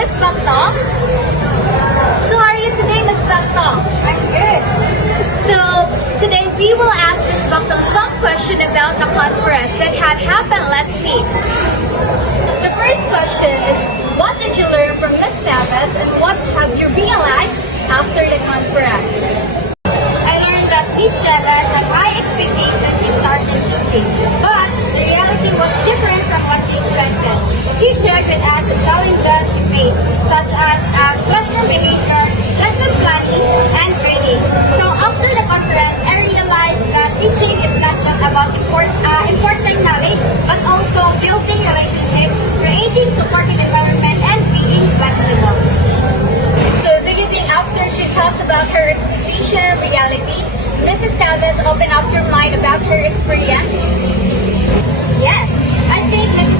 Miss Bactong. So how are you today, Miss Bactong? I'm good. So today we will ask Miss Bactong some question about the conference that had happened last week. The first question is, what did you learn from Miss Neves and what have you realized after the conference? I learned that Miss Neves had high expectations she started teaching, but the reality was different from what she expected. She shared with us the challenges she faced, such as classroom behavior, lesson planning, and grading. So after the conference, I realized that teaching is not just about important knowledge, but also building relationships, creating supportive environment, and being flexible. So do you think after she talks about her expectation and reality, Mrs. Neves opened up your mind about her experience? Yes, I think Mrs.